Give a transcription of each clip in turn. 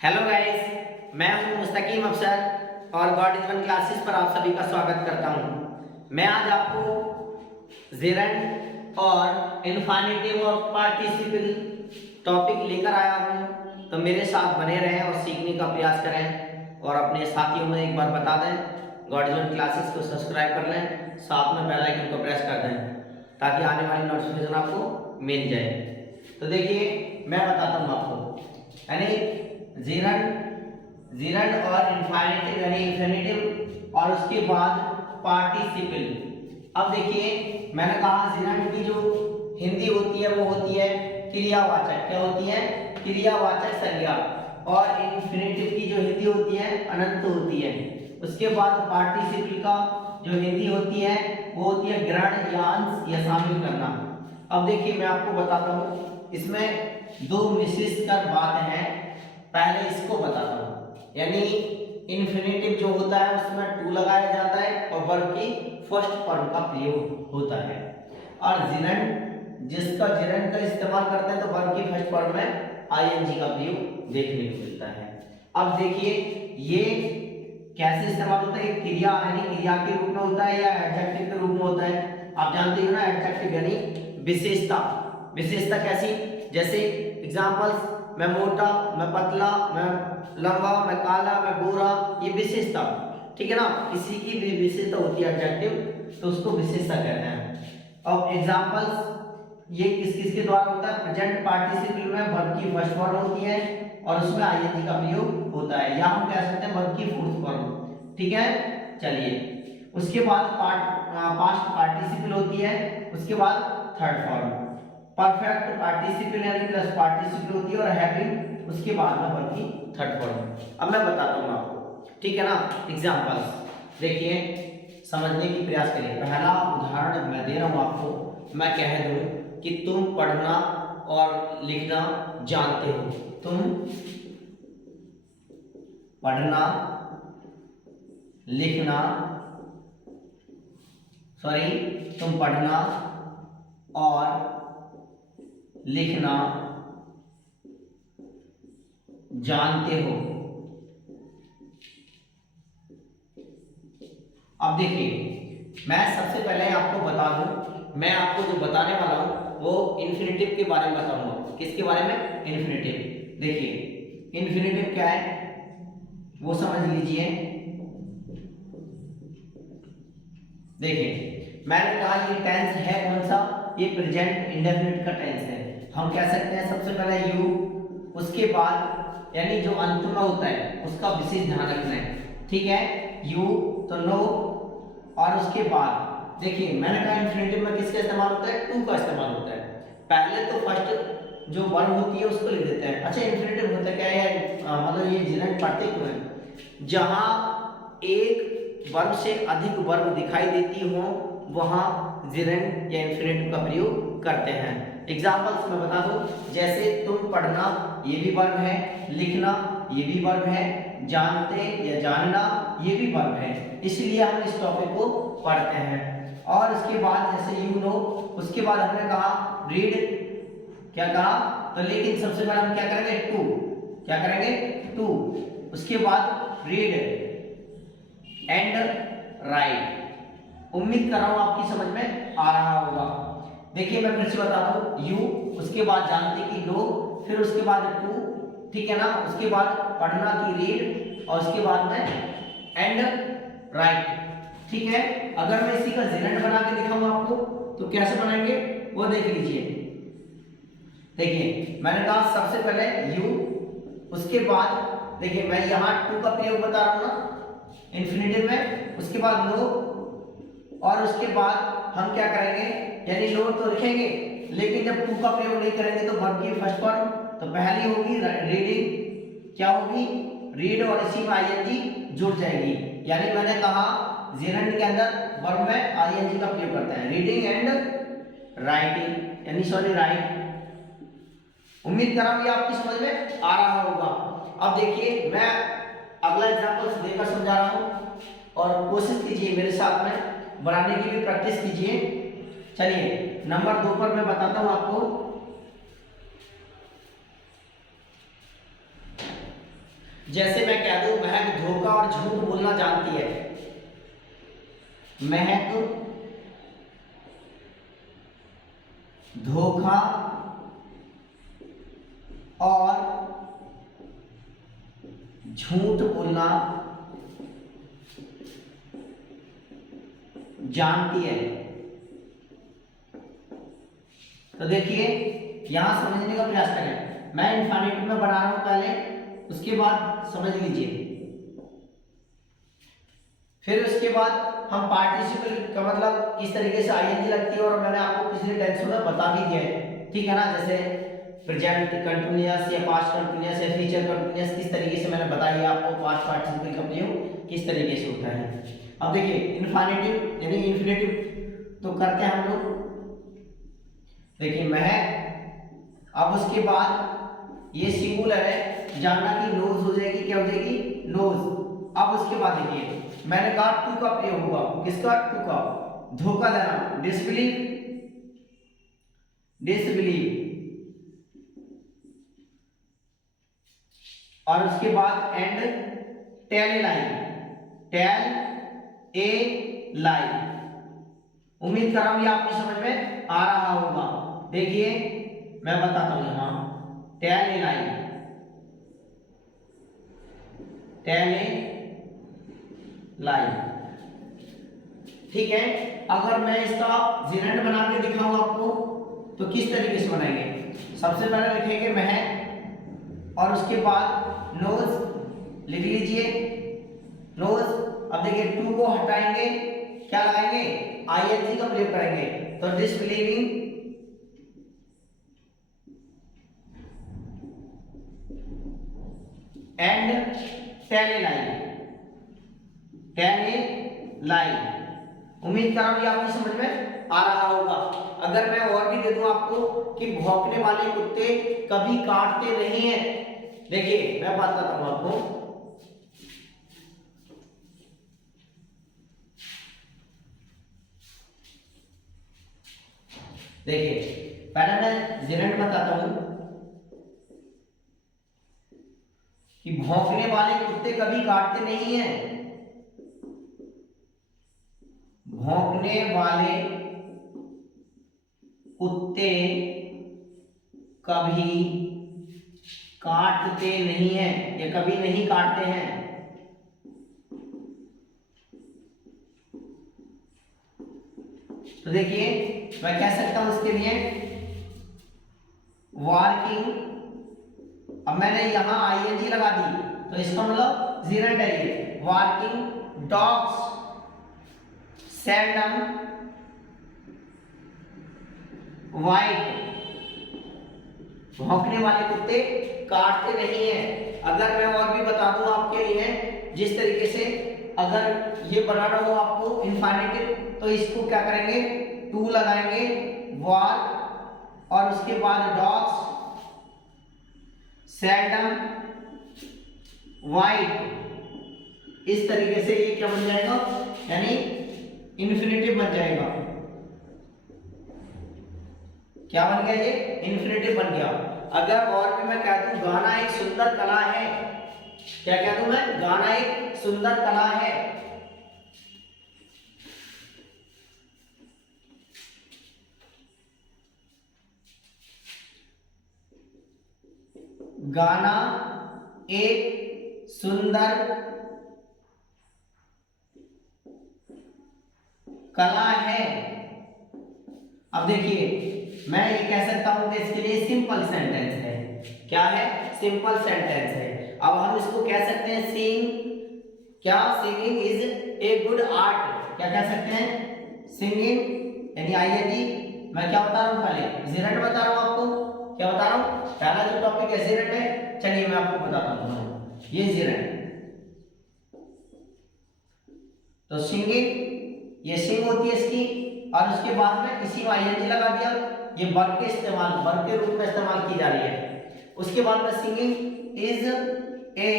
Hello guys, मैं हूं मुस्तकीम अफसर और गॉड इज वन क्लासेस पर आप सभी का स्वागत करता हूं। मैं आज आपको जेरंड और इन्फिनेटिव और पार्टिसिपल टॉपिक लेकर आया हूं, तो मेरे साथ बने रहें और सीखने का प्रयास करें और अपने साथियों में एक बार बता दें गॉड इज वन क्लासेस को सब्सक्राइब कर लें, साथ में बेल आइकन को प्रेस कर दें ताकि आने वाली नोटिफिकेशन आपको मिल जाए। तो देखिए मैं बताता हूँ आपको, यानी जीरंड और इन्फिनेटिव यानी इन्फिनेटिव और उसके बाद पार्टिसिपल। अब देखिए मैंने कहा जीरंड की जो हिंदी होती है वो होती है क्रियावाचक। क्या होती है? क्रियावाचक संज्ञा। और इन्फिनेटिव की जो हिंदी होती है अनंत होती है। उसके बाद पार्टिसिपल का जो हिंदी होती है वो होती है ग्रहण या अंश या शामिल करना। अब देखिए मैं आपको बताता हूँ, इसमें दो विशिष्ट बात है। पहले इसको बताता हूँ, यानी इन्फिनेटिव जो होता है उसमें टू लगाया जाता है और वर्ब की फर्स्ट फॉर्म का प्रयोग होता है। और जिरंड का इस्तेमाल करते हैं तो वर्ब की फर्स्ट फॉर्म में आईएनजी का प्रयोग देखने को मिलता है। अब देखिए ये कैसे इस्तेमाल होता है, क्रिया यानी क्रिया के रूप में होता है या एडजेक्टिव के रूप में होता है। आप जानते हो ना, एडजेक्टिव यानी विशेषता। विशेषता कैसी? जैसे एग्जांपल्स, मैं मोटा, मैं पतला, मैं लंबा, मैं काला, मैं गोरा, ये विशेषता, ठीक है ना। किसी की भी विशेषता होती है एडजेक्टिव, तो उसको विशेषता कहते हैं। अब एग्जांपल्स ये किस किस के द्वारा होता है? प्रेजेंट पार्टिसिपल में वर्ब की फर्स्ट फॉर्म होती है और उसमें आईएनजी का प्रयोग होता है, या हम कह सकते हैं वर्ब की फोर्थ फॉर्म, ठीक है। चलिए उसके बाद पास्ट पार्टिसिपल होती है, उसके बाद थर्ड फॉर्म परफेक्ट पार्टिसिपल यानी प्लस पार्टिसिपल होती है और हैविंग उसके बाद में वर्ब की थर्ड फॉर्म। अब मैं बताता हूँ आपको, ठीक है ना। एग्जांपल्स देखिए, समझने की प्रयास करिए। पहला उदाहरण मैं दे रहा हूँ आपको, मैं कह दूं कि तुम पढ़ना और लिखना जानते हो। तुम पढ़ना लिखना तुम पढ़ना और लिखना जानते हो। अब देखिए मैं सबसे पहले आपको बता दूं, मैं आपको जो बताने वाला हूं वो इन्फिनेटिव के बारे में बताऊंगा। किसके बारे में? इन्फिनेटिव। देखिए इन्फिनेटिव क्या है वो समझ लीजिए। देखिए मैंने कहा ये टेंस है कौन सा? ये प्रेजेंट इंडेफिनिट का टेंस है। हम कह सकते हैं सबसे पहले यू, उसके बाद यानी जो अंत में होता है उसका विशेष ध्यान रखना है, ठीक है। यू तो नो, और उसके बाद देखिए मैंने कहा इन्फिनेटिव में किसका इस्तेमाल होता है? टू का इस्तेमाल होता है। पहले तो फर्स्ट जो वर्ब होती है उसको लिख देते हैं। अच्छा इन्फिनेटिव होता क्या है? मतलब ये जिरंड पढ़ते क्यों है? जहां एक वर्ब से अधिक वर्ब दिखाई देती हो वहां जिरंड या इन्फिनेटिव का प्रयोग करते हैं। एग्जांपल्स मैं बता दूं, जैसे तुम पढ़ना ये भी वर्ब है, लिखना ये भी वर्ब है, जानते या जानना ये भी वर्ब है, इसलिए हम इस टॉपिक को पढ़ते हैं। और उसके बाद जैसे यू नो, उसके बाद हमने कहा रीड, क्या कहा? तो लेकिन सबसे पहले हम क्या करेंगे? टू, क्या करेंगे? टू, उसके बाद रीड एंड राइट। उम्मीद कर रहा हूं आपकी समझ में आ रहा होगा। देखिए मैं फिर से बताता हूं, यू, उसके बाद जानते की नो, फिर उसके बाद टू, ठीक है ना, उसके बाद पढ़ना की रीड और उसके बाद में एंड राइट, ठीक है। अगर मैं इसी का जिरंड बना के दिखाऊं आपको तो कैसे बनाएंगे वो देख लीजिए। देखिए मैंने कहा सबसे पहले यू, उसके बाद देखिए मैं यहाँ टू का प्रयोग बता रहा हूं ना इन्फिनेटिव में, उसके बाद नो, और उसके बाद हम क्या करेंगे? यानी नो तो लिखेंगे लेकिन जब टू का प्रयोग नहीं करेंगे तो वर्ब की फर्स्ट फॉर्म तो पहली होगी रीडिंग, क्या होगी? रीड, और इसी में आईएनजी जुड़ जाएगी। यानी मैंने कहा जिरंड के अंदर वर्ब में आईएनजी का प्रयोग करते हैं, रीडिंग एंड राइटिंग, यानी सॉरी राइट। उम्मीद कर रहा हूं कि आपकी समझ में आ रहा होगा। अब देखिए मैं अगला एग्जांपल देकर समझा रहा हूं और कोशिश कीजिए मेरे साथ में बनाने की भी प्रैक्टिस कीजिए। चलिए नंबर 2 पर मैं बताता हूं आपको। जैसे मैं कह दूं महक धोखा और झूठ बोलना जानती है, महक धोखा और झूठ बोलना जानती है। तो देखिए यहां समझने का प्रयास करें, मैं इनफिनिटिव में बना रहा हूं पहले, उसके बाद समझ लीजिए। फिर उसके बाद हम पार्टिसिपल का मतलब किस तरीके से आईएनजी लगती है, और मैंने आपको पिछले टेंस में बता भी दिया है, ठीक है ना। जैसे प्रेजेंट कंटीन्यूअस या पास्ट कंटीन्यूअस या फ्यूचर कंटीन्यूअस किस तरीके से मैंने बताया आपको पास्ट पार्टिसिपल का प्रयोग किस तरीके से होता है। अब देखिए इनफिनिटिव यानी इन्फिनेटिव तो करते हैं हम लोग, देखिए महक, अब उसके बाद ये सिंगुलर है, जानना कि नोज हो जाएगी, क्या हो जाएगी, नोज। अब उसके बाद देखिए मैंने कहा टू का प्रयोग होगा, किसका, टू का, धोखा देना, डिसबिलीव, डिसबिलीव, और उसके बाद and tell a lie, tell a lie. उम्मीद कर रहा हूं ये आपकी समझ में आ रहा होगा। देखिए मैं बताता हूं यहां, tell a lie, tell a लाई, ठीक है। अगर मैं इसका जिनेंट बना के दिखाऊं आपको तो किस तरीके से बनाएंगे, सबसे पहले लिखेंगे महक और उसके बाद नोज, लिख लीजिए नोज। अब देखिए टू को हटाएंगे, क्या लगाएंगे, आईएनजी का प्रयोग करेंगे, तो disbelieving and tell a lie, tell a lie. उम्मीद कर रहा हूं ये आपकी समझ में आ रहा होगा। अगर मैं और भी दे दूं आपको कि भौंकने वाले कुत्ते कभी काटते नहीं हैं, देखिए मैं बताता हूं आपको, देखिए पहले मैं जिनेंट बताता हूं कि भौंकने वाले कुत्ते कभी काटते नहीं हैं, भौंकने वाले कुत्ते कभी काटते नहीं हैं या कभी नहीं काटते हैं। तो देखिए मैं कह सकता हूं इसके लिए वार्किंग, अब मैंने यहां आईएनजी लगा दी तो इसका मतलब जिनेंट है ये, वार्किंग डॉग्स सेल्डम वाइट, भौंकने वाले कुत्ते काटते नहीं हैं। अगर मैं और भी बता दूं आपके लिए, जिस तरीके से अगर ये बनाना हो आपको इनफिनिटिव, तो इसको क्या करेंगे, टू लगाएंगे, वार्क और उसके बाद डॉग्स सेल्डम वाइट, इस तरीके से ये क्या बन जाएगा, यानी इन्फिनेटिव बन जाएगा। क्या बन गया, ये इन्फिनेटिव बन गया। अगर और भी मैं कह दूं गाना एक सुंदर कला है, क्या कह दूं मैं, गाना एक सुंदर कला है, गाना एक सुंदर कला है। अब देखिए मैं ये कह सकता हूं कि इसके लिए सिंपल सेंटेंस है, क्या है, सिंपल सेंटेंस है। अब हम इसको कह सकते हैं सिंग, क्या, singing is a good art, क्या कह सकते हैं, सिंगिंग यानी आईएनजी। मैं क्या बता रहा हूं, पहले जिनेंट बता रहा हूं आपको, क्या बता रहा हूं, पहला जो टॉपिक है जिनेंट है, चलिए मैं आपको बताता हूं, ये जिनेंट, तो सिंगिंग, ये सिंग होती है इसकी, और उसके बाद में इसी में आईएनजी लगा दिया, ये वर्ब के इस्तेमाल, वर्ब के रूप में इस्तेमाल की जा रही है। उसके बाद में singing is a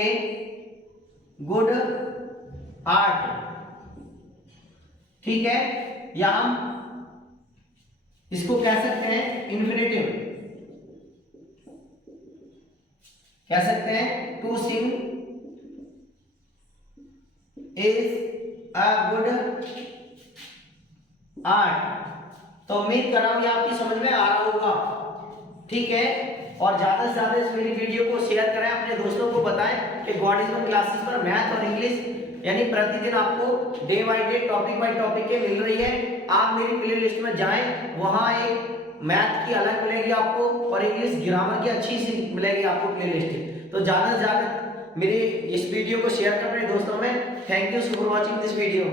good art, ठीक है, या हम इसको कह सकते हैं इन्फिनेटिव, कह सकते हैं to sing is a good art. तो उम्मीद कर रहा हूं ये आपकी समझ में आ रहा होगा, ठीक है। और ज्यादा से ज्यादा इस मेरी वीडियो को शेयर करें, अपने दोस्तों को बताएं कि गॉडिज्म क्लासेस पर मैथ और इंग्लिश यानी प्रतिदिन आपको day by day topic by topic के मिल रही है। आप मेरी प्ले लिस्ट में जाएं, वहां एक मैथ की अलग मिलेगी आपको और इंग्लिश ग्रामर की अच्छी सी मिलेगी आपको प्ले लिस्ट। तो ज्यादा से ज्यादा मेरे इस वीडियो को शेयर कर अपने दोस्तों में। Thank you for watching this video.